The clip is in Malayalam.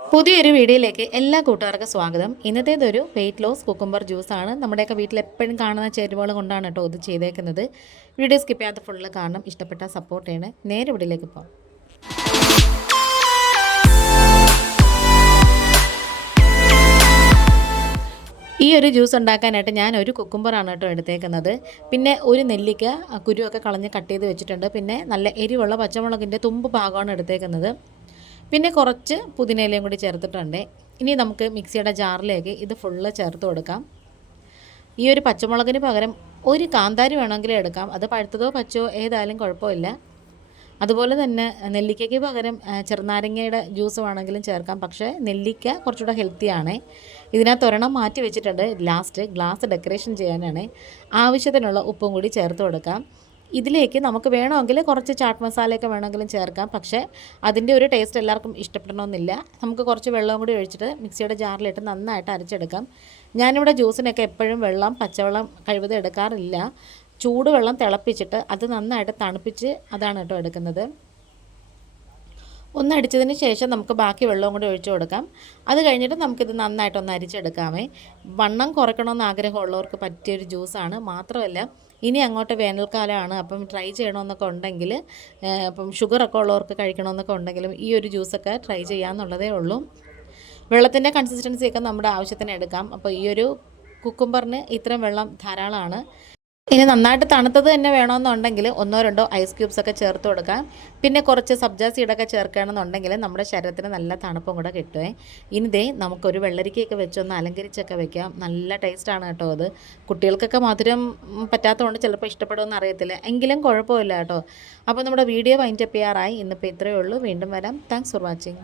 പുതിയൊരു വീഡിയോയിലേക്ക് എല്ലാ കൂട്ടുകാർക്കും സ്വാഗതം. ഇന്നത്തേതൊരു വെയിറ്റ് ലോസ് കുക്കുംബർ ജ്യൂസാണ്. നമ്മുടെയൊക്കെ വീട്ടിൽ എപ്പോഴും കാണുന്ന ചേരുവകൾ കൊണ്ടാണ് കേട്ടോ ഇത് ചെയ്തേക്കുന്നത്. വീഡിയോ സ്കിപ്പ് ചെയ്യാത്ത ഫുള്ള് കാണണം. ഇഷ്ടപ്പെട്ട സപ്പോർട്ട് ചെയ്യണേ. നേരെ വീഡിയോയിലേക്ക് പോകാം. ഈ ഒരു ജ്യൂസ് ഉണ്ടാക്കാനായിട്ട് ഞാൻ ഒരു കുക്കുംബറാണ് കേട്ടോ എടുത്തേക്കുന്നത്. പിന്നെ ഒരു നെല്ലിക്ക കുരുവൊക്കെ കളഞ്ഞ് കട്ട് ചെയ്ത് വെച്ചിട്ടുണ്ട്. പിന്നെ നല്ല എരിവുള്ള പച്ചമുളകിൻ്റെ തുമ്പ് ഭാഗമാണ് എടുത്തേക്കുന്നത്. പിന്നെ കുറച്ച് പുതിനയിലയും കൂടി ചേർത്തിട്ടുണ്ട്. ഇനി നമുക്ക് മിക്സിയുടെ ജാറിലേക്ക് ഇത് ഫുള്ള് ചേർത്ത് കൊടുക്കാം. ഈ ഒരു പച്ചമുളകിന് പകരം ഒരു കാന്താരി വേണമെങ്കിലും എടുക്കാം. അത് പഴുത്തതോ പച്ചോ ഏതായാലും കുഴപ്പമില്ല. അതുപോലെ തന്നെ നെല്ലിക്കയ്ക്ക് പകരം ചെറുനാരങ്ങയുടെ ജ്യൂസ് വേണമെങ്കിലും ചേർക്കാം. പക്ഷേ നെല്ലിക്ക കുറച്ചുകൂടെ ഹെൽത്തിയാണ്. ഇതിനകത്ത് ഒരെണ്ണം മാറ്റി വെച്ചിട്ടുണ്ട്. ലാസ്റ്റ് ഗ്ലാസ് ഡെക്കറേഷൻ ചെയ്യാനാണ്. ആവശ്യത്തിനുള്ള ഉപ്പും കൂടി ചേർത്ത് കൊടുക്കാം. ഇതിലേക്ക് നമുക്ക് വേണമെങ്കിൽ കുറച്ച് ചാട്ട് മസാലയൊക്കെ വേണമെങ്കിലും ചേർക്കാം. പക്ഷേ അതിൻ്റെ ഒരു ടേസ്റ്റ് എല്ലാവർക്കും ഇഷ്ടപ്പെടണമെന്നില്ല. നമുക്ക് കുറച്ച് വെള്ളവും കൂടി ഒഴിച്ചിട്ട് മിക്സിയുടെ ജാറിലിട്ട് നന്നായിട്ട് അരച്ചെടുക്കാം. ഞാനിവിടെ ജ്യൂസിനൊക്കെ എപ്പോഴും പച്ചവെള്ളം കഴിവതും എടുക്കാറില്ല. ചൂടുവെള്ളം തിളപ്പിച്ചിട്ട് അത് നന്നായിട്ട് തണുപ്പിച്ച് അതാണ് കേട്ടോ എടുക്കുന്നത്. ഒന്നടിച്ചതിന് ശേഷം നമുക്ക് ബാക്കി വെള്ളവും കൂടി ഒഴിച്ചു കൊടുക്കാം. അത് കഴിഞ്ഞിട്ട് നമുക്കിത് നന്നായിട്ടൊന്ന് അരിച്ചെടുക്കാമേ. വണ്ണം കുറയ്ക്കണമെന്ന് ആഗ്രഹമുള്ളവർക്ക് പറ്റിയൊരു ജ്യൂസാണ്. മാത്രമല്ല ഇനി അങ്ങോട്ട് വേനൽക്കാലമാണ്. അപ്പം ട്രൈ ചെയ്യണമെന്നൊക്കെ ഉണ്ടെങ്കിൽ, ഇപ്പം ഷുഗറൊക്കെ ഉള്ളവർക്ക് കഴിക്കണമെന്നൊക്കെ ഉണ്ടെങ്കിലും ഈ ഒരു ജ്യൂസൊക്കെ ട്രൈ ചെയ്യാമെന്നുള്ളതേ ഉള്ളൂ. വെള്ളത്തിൻ്റെ കൺസിസ്റ്റൻസിയൊക്കെ നമ്മുടെ ആവശ്യത്തിന് എടുക്കാം. അപ്പോൾ ഈ ഒരു കുക്കുംബറിന് ഇത്രയും വെള്ളം ധാരാളമാണ്. ഇനി നന്നായിട്ട് തണുത്തത് തന്നെ വേണമെന്നുണ്ടെങ്കിൽ 1-2 ഐസ് ക്യൂബ്സൊക്കെ ചേർത്ത് കൊടുക്കാം. പിന്നെ കുറച്ച് സബ്ജ സീഡൊക്കെ ചേർക്കുകയാണെന്നുണ്ടെങ്കിൽ നമ്മുടെ ശരീരത്തിന് നല്ല തണുപ്പും കൂടെ കിട്ടുമേ. ഇനി നമുക്കൊരു വെള്ളരിക്കയൊക്കെ വെച്ചൊന്ന് അലങ്കരിച്ചൊക്കെ വെക്കാം. നല്ല ടേസ്റ്റാണ് കേട്ടോ അത്. കുട്ടികൾക്കൊക്കെ മധുരം പറ്റാത്തതുകൊണ്ട് ചിലപ്പോൾ ഇഷ്ടപ്പെടുമെന്ന് അറിയത്തില്ല. എങ്കിലും കുഴപ്പമില്ല കേട്ടോ. അപ്പോൾ നമ്മുടെ വീഡിയോ വൈൻഡപ്പ് ചെയ്യാറായി. ഇന്നിപ്പോൾ ഇത്രയേ ഉള്ളൂ. വീണ്ടും വരാം. Thanks for watching.